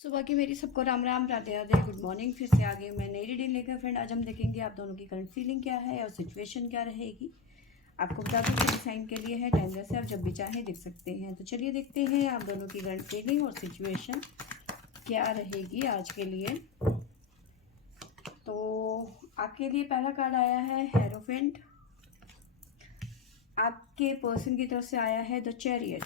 सुबह की मेरी सबको राम राम, राधे राधे, गुड मॉर्निंग। फिर से आ गई मैं नई रीडिंग लेकर। फ्रेंड, आज हम देखेंगे आप दोनों की करंट फीलिंग क्या है और सिचुएशन क्या रहेगी। आपको बता दूं कि साइन के लिए है टाइमर से, आप जब भी चाहें देख सकते हैं। तो चलिए देखते हैं आप दोनों की करंट फीलिंग और सिचुएशन क्या रहेगी आज के लिए। तो आपके लिए पहला कार्ड आया है हेरोफेंट। आपके पर्सन की तरफ से आया है the chariot.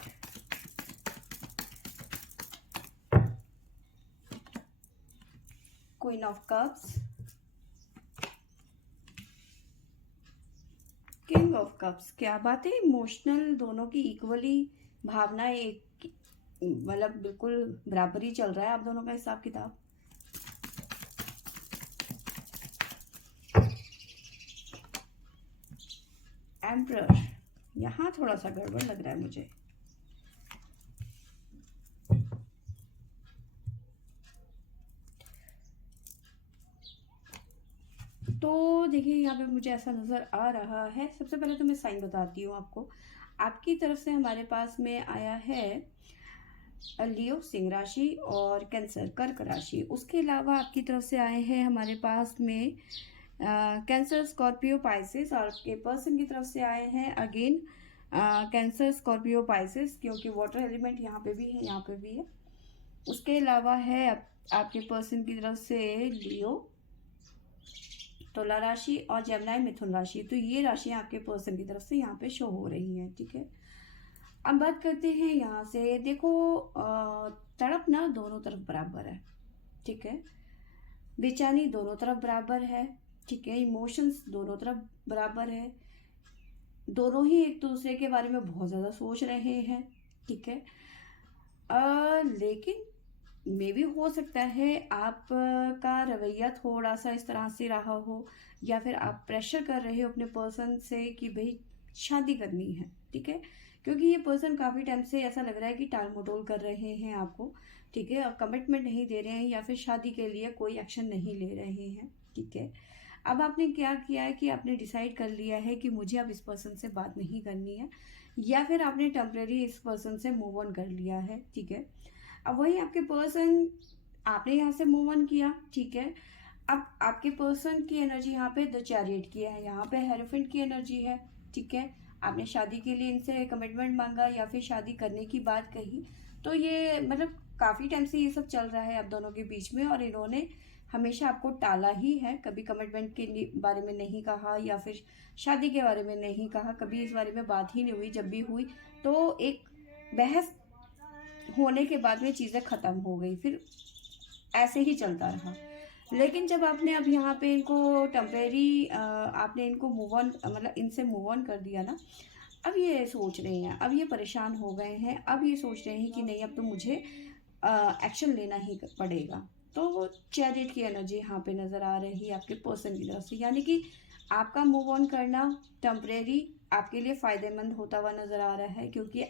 Queen of cups, king of cups. क्या बात है, इमोशनल दोनों की इक्वली भावनाएं एक मतलब बिल्कुल बराबरी चल रहा है आप दोनों का हिसाब किताब। एम्परर, यहाँ थोड़ा सा गड़बड़ लग रहा है मुझे। तो देखिए यहाँ पे मुझे ऐसा नज़र आ रहा है। सबसे पहले तो मैं साइन बताती हूँ आपको। आपकी तरफ से हमारे पास में आया है लियो सिंह राशि और कैंसर कर्क राशि। उसके अलावा आपकी तरफ से आए हैं हमारे पास में कैंसर स्कॉर्पियो पाइसिस, और आपके पर्सन की तरफ से आए हैं अगेन कैंसर स्कॉर्पियो पाइसिस, क्योंकि वाटर एलिमेंट यहाँ पे भी है, यहाँ पे भी है। उसके अलावा है आपके पर्सन की तरफ से लियो, तुला राशि और जमनाई मिथुन राशि। तो ये राशियाँ आपके पर्सन की तरफ से यहाँ पे शो हो रही हैं, ठीक है। अब बात करते हैं यहाँ से। देखो तड़प ना दोनों तरफ बराबर है, ठीक है। बेचैनी दोनों तरफ बराबर है, ठीक है। इमोशंस दोनों तरफ बराबर है। दोनों ही एक दूसरे के बारे में बहुत ज़्यादा सोच रहे हैं, ठीक है। लेकिन मे भी हो सकता है आपका रवैया थोड़ा सा इस तरह से रहा हो, या फिर आप प्रेशर कर रहे हो अपने पर्सन से कि भाई शादी करनी है, ठीक है। क्योंकि ये पर्सन काफ़ी टाइम से ऐसा लग रहा है कि टाल मटोल कर रहे हैं आपको, ठीक है। अब कमिटमेंट नहीं दे रहे हैं या फिर शादी के लिए कोई एक्शन नहीं ले रहे हैं, ठीक है। अब आपने क्या किया है कि आपने डिसाइड कर लिया है कि मुझे अब इस पर्सन से बात नहीं करनी है, या फिर आपने टेम्परेरी इस पर्सन से मूव ऑन कर लिया है, ठीक है। अब वही आपके पर्सन, आपने यहाँ से मूव ऑन किया, ठीक है। अब आपके पर्सन की एनर्जी यहाँ पे द चैरियट की है, यहाँ पे हेरोफेंट की एनर्जी है, ठीक है। आपने शादी के लिए इनसे कमिटमेंट मांगा या फिर शादी करने की बात कही। तो ये मतलब काफ़ी टाइम से ये सब चल रहा है आप दोनों के बीच में, और इन्होंने हमेशा आपको टाला ही है। कभी कमिटमेंट के बारे में नहीं कहा या फिर शादी के बारे में नहीं कहा, कभी इस बारे में बात ही नहीं हुई। जब भी हुई तो एक बहस होने के बाद में चीज़ें ख़त्म हो गई, फिर ऐसे ही चलता रहा। लेकिन जब आपने अब यहाँ पे इनको टेम्परेरी आपने इनको मूव ऑन मतलब इनसे मूव ऑन कर दिया ना, अब ये सोच रहे हैं, अब ये परेशान हो गए हैं। अब ये सोच रहे हैं कि नहीं, अब तो मुझे एक्शन लेना ही पड़ेगा। तो वो चैरियट की एनर्जी यहाँ पे नज़र आ रही है आपके पर्सन की तरफ से, यानी कि आपका मूव ऑन करना टेम्परेरी आपके लिए फ़ायदेमंद होता हुआ नज़र आ रहा है, क्योंकि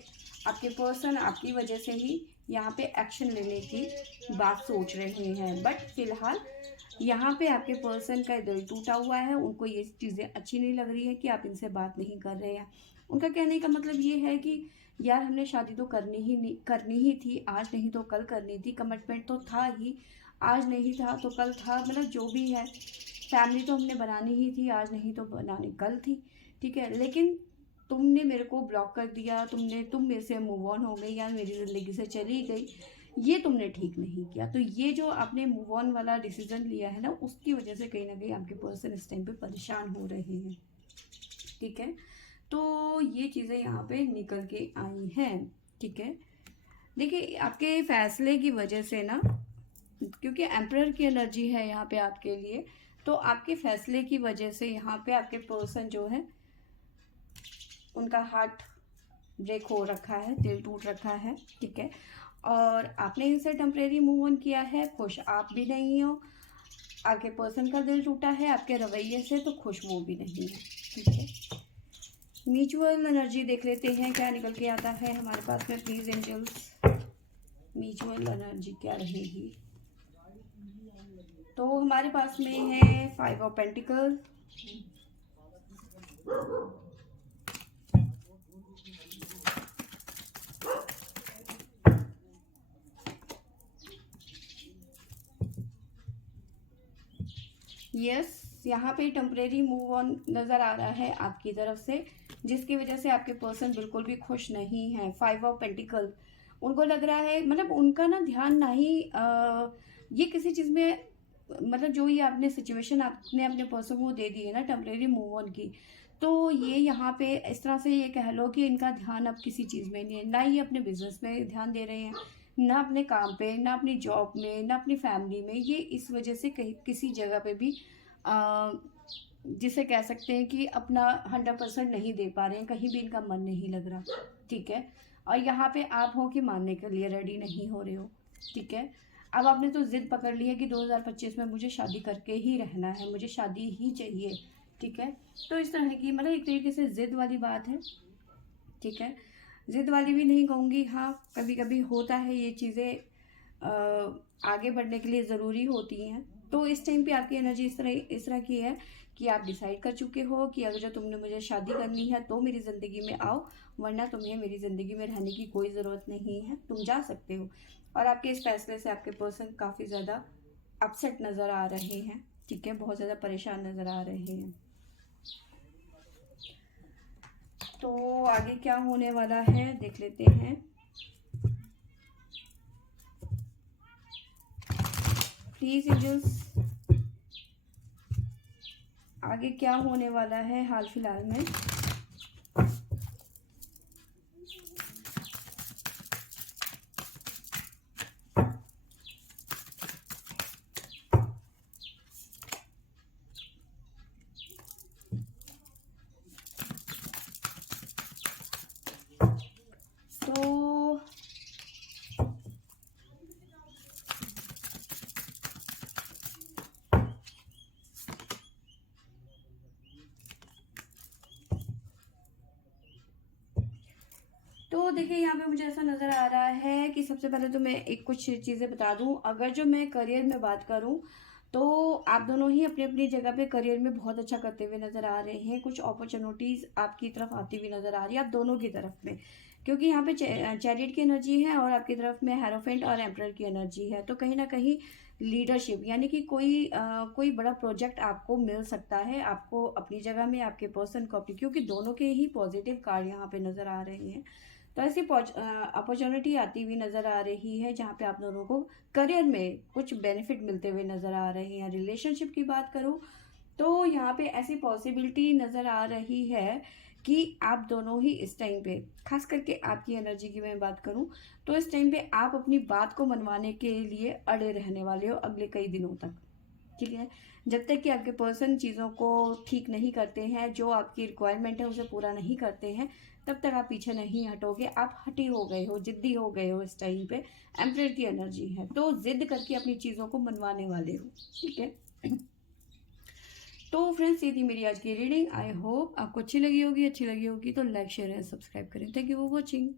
आपके पर्सन आपकी वजह से ही यहाँ पे एक्शन लेने की बात सोच रहे हैं। बट फिलहाल यहाँ पे आपके पर्सन का दिल टूटा हुआ है, उनको ये चीज़ें अच्छी नहीं लग रही है कि आप इनसे बात नहीं कर रहे हैं। उनका कहने का मतलब ये है कि यार हमने शादी तो करनी ही थी, आज नहीं तो कल करनी थी। कमिटमेंट तो था ही, आज नहीं था तो कल था, मतलब जो भी है। फैमिली तो हमने बनानी ही थी, आज नहीं तो बनानी कल थी, ठीक है। लेकिन तुमने मेरे को ब्लॉक कर दिया, तुम मेरे से मूव ऑन हो गई या मेरी ज़िंदगी से चली गई, ये तुमने ठीक नहीं किया। तो ये जो आपने मूव ऑन वाला डिसीजन लिया है ना, उसकी वजह से कहीं ना कहीं आपके पर्सन इस टाइम पे परेशान हो रहे हैं, ठीक है। तो ये चीज़ें यहाँ पे निकल के आई हैं, ठीक है। देखिए आपके फैसले की वजह से ना, क्योंकि एम्परर की एनर्जी है यहाँ पे आपके लिए, तो आपके फैसले की वजह से यहाँ पे आपके पर्सन जो है उनका हार्ट ब्रेक हो रखा है, दिल टूट रखा है, ठीक है। और आपने इनसे टेम्परेरी मूव ऑन किया है, खुश आप भी नहीं हो। आपके पर्सन का दिल टूटा है आपके रवैये से, तो खुश वो भी नहीं है, ठीक है। म्यूचुअल एनर्जी देख लेते हैं क्या निकल के आता है हमारे पास में। प्लीज एंजल्स, म्यूचुअल एनर्जी क्या रहेगी। तो हमारे पास में है 5 ऑफ पेंटिकल, यस, यहाँ पे टेम्परेरी मूव ऑन नज़र आ रहा है आपकी तरफ से, जिसकी वजह से आपके पर्सन बिल्कुल भी खुश नहीं है। 5 ऑफ पेंटिकल, उनको लग रहा है, मतलब उनका ना ध्यान ना ही ये किसी चीज़ में, मतलब जो ये आपने सिचुएशन आपने अपने पर्सन को दे दी है ना टेम्परेरी मूव ऑन की, तो ये यहाँ पे इस तरह से ये कह लो कि इनका ध्यान अब किसी चीज़ में नहीं है। ना ये अपने बिजनेस में ध्यान दे रहे हैं, ना अपने काम पे, ना अपनी जॉब में, ना अपनी फैमिली में। ये इस वजह से कहीं किसी जगह पे भी अ, जिसे कह सकते हैं कि अपना 100% नहीं दे पा रहे हैं, कहीं भी इनका मन नहीं लग रहा, ठीक है। और यहाँ पे आप हो कि मानने के लिए रेडी नहीं हो रहे हो, ठीक है। अब आपने तो जिद पकड़ ली है कि 2025 में मुझे शादी करके ही रहना है, मुझे शादी ही चाहिए, ठीक है। तो इस तरह की, मतलब एक तरीके से जिद वाली बात है, ठीक है। जिद वाली भी नहीं कहूँगी, हाँ कभी कभी होता है, ये चीज़ें आगे बढ़ने के लिए ज़रूरी होती हैं। तो इस टाइम पे आपकी एनर्जी इस तरह की है कि आप डिसाइड कर चुके हो कि अगर जो तुमने मुझे शादी करनी है तो मेरी ज़िंदगी में आओ, वरना तुम्हें मेरी ज़िंदगी में रहने की कोई ज़रूरत नहीं है, तुम जा सकते हो। और आपके इस फैसले से आपके पर्सन काफ़ी ज़्यादा अपसेट नज़र आ रहे हैं, ठीक है, बहुत ज़्यादा परेशान नज़र आ रहे हैं। तो आगे क्या होने वाला है देख लेते हैं। प्लीज एंजल्स, आगे क्या होने वाला है हाल फिलहाल में। तो देखिए, यहाँ पे मुझे ऐसा नज़र आ रहा है कि सबसे पहले तो मैं एक कुछ चीज़ें बता दूं। अगर जो मैं करियर में बात करूं तो आप दोनों ही अपनी अपनी जगह पे करियर में बहुत अच्छा करते हुए नज़र आ रहे हैं। कुछ अपॉर्चुनिटीज़ आपकी तरफ आती हुई नज़र आ रही है, आप दोनों की तरफ में, क्योंकि यहाँ पे चैरियट की एनर्जी है और आपकी तरफ में हेरोफेंट और एम्परर की एनर्जी है। तो कहीं ना कहीं लीडरशिप, यानी कि कोई बड़ा प्रोजेक्ट आपको मिल सकता है, आपको अपनी जगह में, आपके पर्सन को अपनी, क्योंकि दोनों के ही पॉजिटिव कार्ड यहाँ पे नज़र आ रहे हैं। तो ऐसी अपॉर्चुनिटी आती हुई नज़र आ रही है जहाँ पे आप दोनों को करियर में कुछ बेनिफिट मिलते हुए नज़र आ रहे हैं। रिलेशनशिप की बात करूँ तो यहाँ पे ऐसी पॉसिबिलिटी नज़र आ रही है कि आप दोनों ही इस टाइम पे, खास करके आपकी एनर्जी की मैं बात करूँ तो इस टाइम पे आप अपनी बात को मनवाने के लिए अड़े रहने वाले हो अगले कई दिनों तक, ठीक है। जब तक कि आपके पर्सन चीज़ों को ठीक नहीं करते हैं, जो आपकी रिक्वायरमेंट है उसे पूरा नहीं करते हैं, तब तक आप पीछे नहीं हटोगे। आप हटी हो गए हो, जिद्दी हो गए हो इस टाइम पे। एम्परर की एनर्जी है, तो जिद करके अपनी चीज़ों को मनवाने वाले हो, ठीक है। तो फ्रेंड्स, ये थी मेरी आज की रीडिंग। आई होप आपको अच्छी लगी होगी तो लाइक शेयर एंड सब्सक्राइब करें। Thank you for watching.